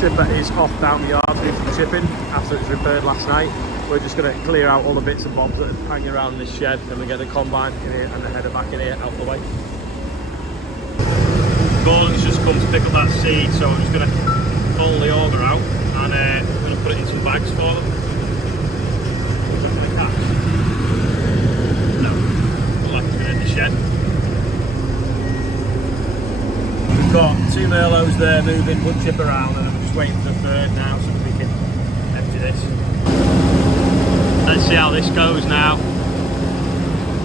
chipper is off down the yard to do some chipping after it was repaired last night. We're just going to clear out all the bits and bobs that are hanging around this shed, then we get the combine in here and the header back in here out the way. Gordon's just come to pick up that seed, so I'm just going to pull the auger out and we're going to put it in some bags for them. Is that going to catch? No, looks like it's going to hit the shed. We've got 2 Merlots there moving wood chip around, and I'm just waiting for the third now so that we can empty this. Let's see how this goes now.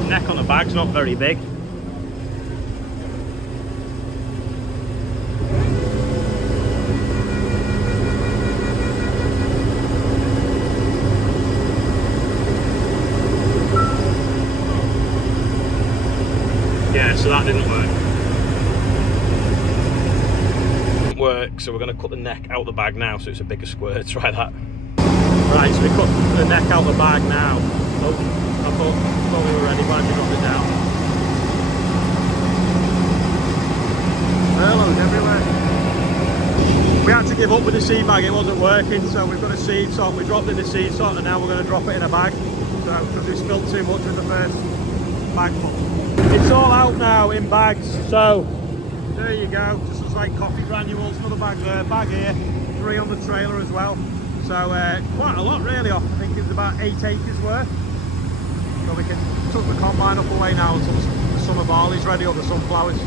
Neck on the bag's not very big. Yeah, so that didn't work. So we're going to cut the neck out the bag now so it's a bigger square. Try that. Right, so we cut the neck out the bag now. Oh, I thought we were ready, but I dropped it down. Merlots everywhere. We had to give up with the seed bag, it wasn't working, so we've got a seed sort. We dropped in the seed sort and now we're going to drop it in a bag. So, because we spilled too much with the first bag full. It's all out now in bags, so there you go. Just looks like coffee granules. Another bag there, bag here, 3 on the trailer as well. So quite a lot really off. I think it's about 8 acres worth. So we can tuck the combine up away now until the summer barley's ready, or the sunflowers.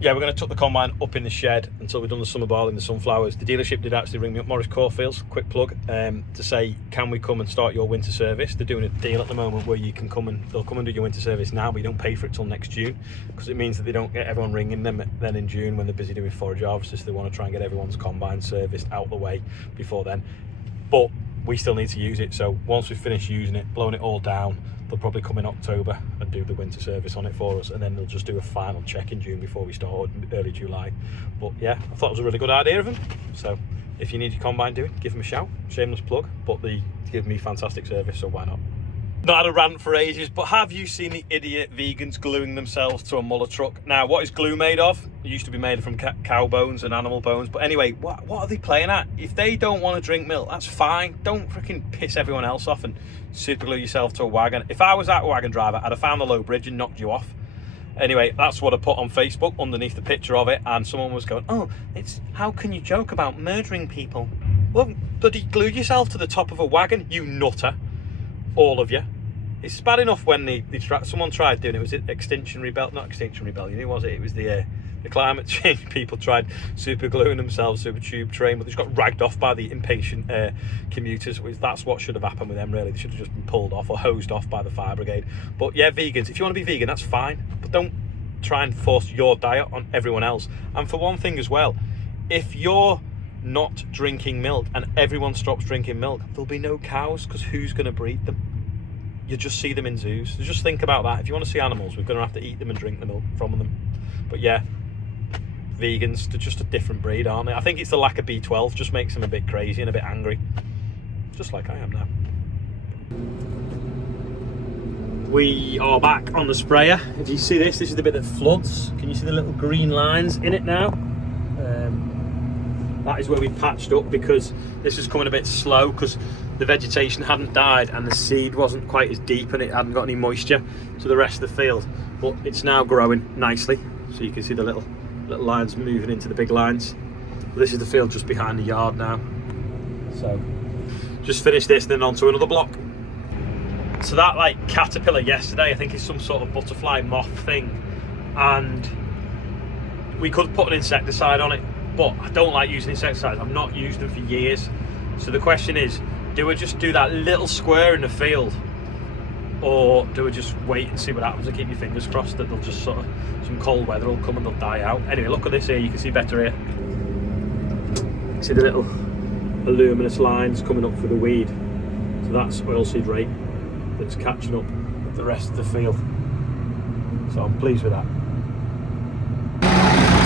Yeah, we're going to tuck the combine up in the shed until we've done the summer barley and the sunflowers. The dealership did actually ring me up, Morris Caulfield's, quick plug, to say, can we come and start your winter service? They're doing a deal at the moment where you can come and they'll come and do your winter service now, but you don't pay for it till next June, because it means that they don't get everyone ringing them then in June when they're busy doing forage harvests. So they want to try and get everyone's combine serviced out the way before then. But we still need to use it, so once we finish using it, blowing it all down, they'll probably come in October and do the winter service on it for us, and then they'll just do a final check in June before we start, early July. But yeah, I thought it was a really good idea of them. So if you need your combine doing, give them a shout. Shameless plug, but they give me fantastic service, so why not? Not had a rant for ages, but have you seen the idiot vegans gluing themselves to a muller truck? Now, what is glue made of? It used to be made from cow bones and animal bones. But anyway, what are they playing at? If they don't want to drink milk, that's fine. Don't freaking piss everyone else off and super glue yourself to a wagon. If I was that wagon driver, I'd have found the low bridge and knocked you off. Anyway, that's what I put on Facebook underneath the picture of it, and someone was going, oh, it's how can you joke about murdering people? Well, bloody glue yourself to the top of a wagon, you nutter. All of you. It's bad enough when someone tried doing it. Was it Extinction Rebellion? Not Extinction Rebellion, who was it? It was the climate change people tried super gluing themselves to a tube train, but they just got ragged off by the impatient commuters. That's what should have happened with them, really. They should have just been pulled off or hosed off by the fire brigade. But yeah, vegans, if you want to be vegan, that's fine, but don't try and force your diet on everyone else. And for one thing as well, if you're not drinking milk and everyone stops drinking milk, there'll be no cows, because who's going to breed them? You just see them in zoos. So just think about that. If you want to see animals, we're going to have to eat them and drink the milk from them. But yeah, vegans, they're just a different breed, aren't they? I think it's the lack of B12 just makes them a bit crazy and a bit angry, just like I am now. We are back on the sprayer. If you see this is the bit that floods. Can you see the little green lines in it now? That is where we patched up, because this was coming a bit slow because the vegetation hadn't died and the seed wasn't quite as deep and it hadn't got any moisture to the rest of the field. But it's now growing nicely, so you can see the little lines moving into the big lines. This is the field just behind the yard now. So just finished this, then on to another block. So that like caterpillar yesterday, I think is some sort of butterfly moth thing, and we could put an insecticide on it, but I don't like using insecticides. I've not used them for years. So the question is, do we just do that little square in the field, or do we just wait and see what happens and keep your fingers crossed that they'll just sort of, some cold weather will come and they'll die out? Anyway, look at this here, you can see better here. See the little luminous lines coming up through the weed. So that's oilseed rape that's catching up with the rest of the field. So I'm pleased with that.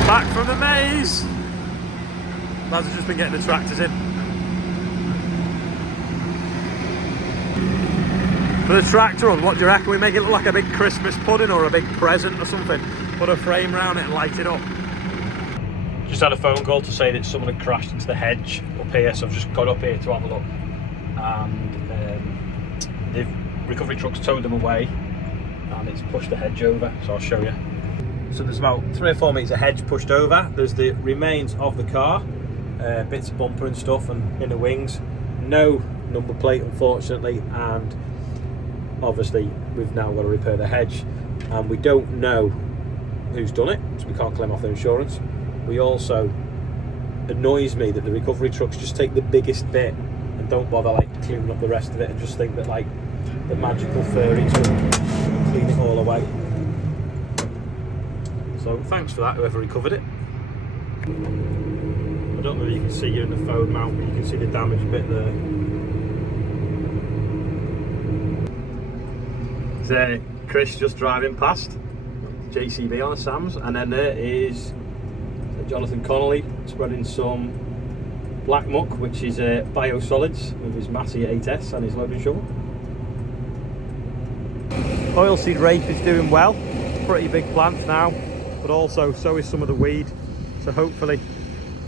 Back from the maze. Lads have just been getting the tractors in. For the tractor on, what do you reckon? We make it look like a big Christmas pudding or a big present or something. Put a frame around it and light it up. Just had a phone call to say that someone had crashed into the hedge up here, so I've just got up here to have a look. And the recovery truck's towed them away and it's pushed the hedge over, so I'll show you. So there's about 3 or 4 metres of hedge pushed over. There's the remains of the car, bits of bumper and stuff and inner wings. No number plate, unfortunately, and obviously we've now got to repair the hedge, and we don't know who's done it, so we can't claim off their insurance. We also, annoys me that the recovery trucks just take the biggest bit and don't bother like cleaning up the rest of it, and just think that like the magical furries will clean it all away. So thanks for that, whoever recovered it. I don't know if you can see here in the phone mount, but you can see the damage bit there. There's Chris just driving past, JCB on a Sam's, and then there is Jonathan Connolly spreading some black muck, which is biosolids, with his Massey 8S and his loading shovel. Oilseed rape is doing well, pretty big plants now, but also so is some of the weed, so hopefully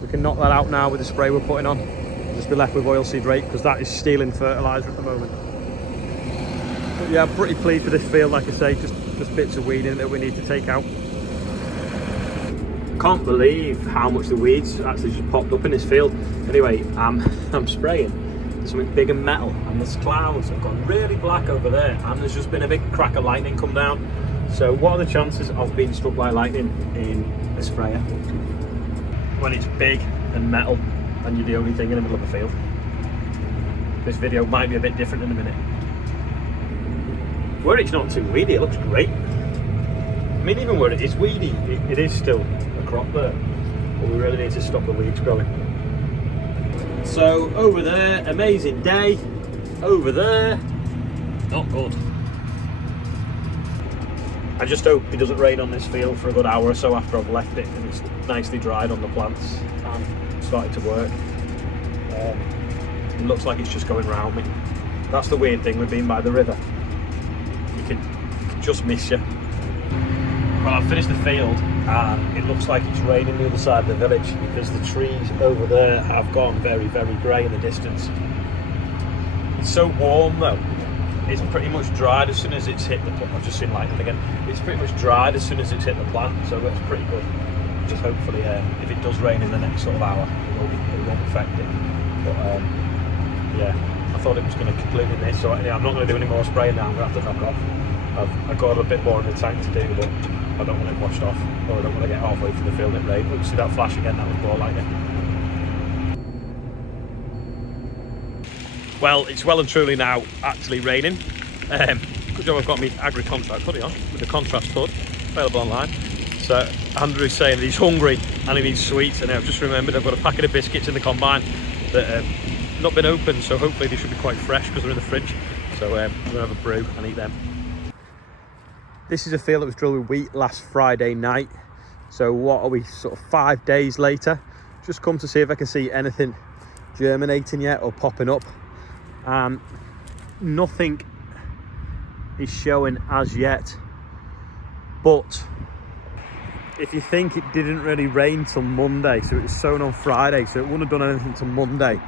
we can knock that out now with the spray we're putting on. We'll just be left with oilseed rape because that is stealing fertiliser at the moment. But yeah, I'm pretty pleased with this field, like I say, just bits of weed in it that we need to take out. Can't believe how much the weeds actually just popped up in this field. Anyway, I'm spraying something big and metal, and there's clouds have gone really black over there, and there's just been a big crack of lightning come down. So what are the chances of being struck by lightning in a sprayer when it's big and metal and you're the only thing in the middle of the field? This video might be a bit different in a minute. Where it's not too weedy, it looks great. I mean, even where it is weedy, it is still a crop there, but we really need to stop the weeds growing. So over there, amazing day. Over there, not good. I just hope it doesn't rain on this field for a good hour or so after I've left it and it's nicely dried on the plants and started to work. It looks like it's just going round me. That's the weird thing with being by the river. You can just miss you. Well, I've finished the field and it looks like it's raining the other side of the village because the trees over there have gone very, very grey in the distance. It's so warm though. It's pretty much dried as soon as it's hit the plant. I've just seen lightning again. It's pretty much dried as soon as it's hit the plant, so that's pretty good. Just hopefully, if it does rain in the next sort of hour, it won't affect it. But yeah, I thought it was going to completely miss, so yeah, I'm not going to do any more spraying now. I'm going to have to knock off. I've got a bit more in the tank to do, but I don't want it washed off, or I don't want to get halfway through the field and it rain. Look, see that flash again? That was more lightning. Well, it's well and truly now actually raining. Good job I've got my agri contract hoodie on with the contrast hood available online. So Andrew's saying that he's hungry and he needs sweets, and I've just remembered I've got a packet of biscuits in the combine that have not been opened, so hopefully they should be quite fresh because they're in the fridge. So I'm going to have a brew and eat them. This is a field that was drilled with wheat last Friday night. So what are we, sort of 5 days later? Just come to see if I can see anything germinating yet or popping up. Nothing is showing as yet, but if you think it didn't really rain till Monday, so it was sown on Friday, so it wouldn't have done anything till Monday,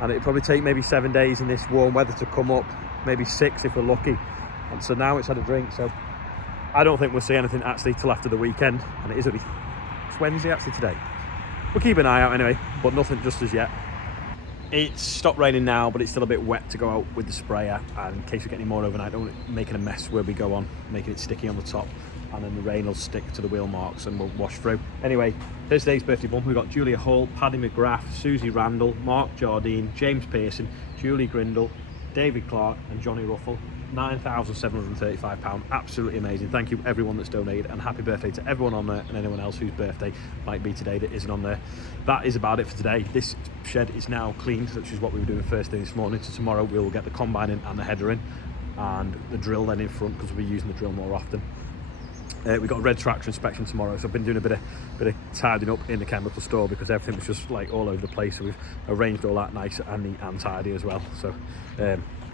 and it'd probably take maybe 7 days in this warm weather to come up, maybe 6 if we're lucky. And so now it's had a drink, so I don't think we'll see anything actually till after the weekend, and it's Wednesday actually today. We'll keep an eye out anyway, but nothing just as yet. It's stopped raining now, but it's still a bit wet to go out with the sprayer, and in case we get any more overnight, don't want it making a mess where we go on, making it sticky on the top, and then the rain will stick to the wheel marks and we'll wash through. Anyway, here's today's birthday bump. We've got Julia Hall, Paddy McGrath, Susie Randall, Mark Jardine, James Pearson, Julie Grindle, David Clark and Johnny Ruffle. £9,735, absolutely amazing. Thank you everyone that's donated, and happy birthday to everyone on there and anyone else whose birthday might be today that isn't on there. That is about it for today. This shed is now cleaned, which is what we were doing first thing this morning. So tomorrow we'll get the combine in and the header in, and the drill then in front, because we'll be using the drill more often. We've got a red tractor inspection tomorrow, so I've been doing a bit of tidying up in the chemical store because everything was just like all over the place, so we've arranged all that nice and neat and tidy as well. So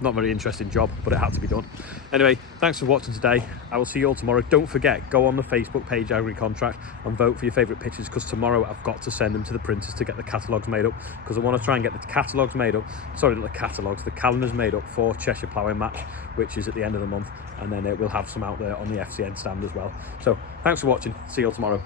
not a very interesting job, but it had to be done. Anyway, thanks for watching today. I will see you all tomorrow. Don't forget, go on the Facebook page Agri Contract and vote for your favourite pictures, because tomorrow I've got to send them to the printers to get the catalogues made up, because I want to try and get the catalogues made up, sorry, not the catalogues, the calendars made up for Cheshire Ploughing Match, which is at the end of the month, and then we'll have some out there on the FCN stand as well. So thanks for watching. See you all tomorrow.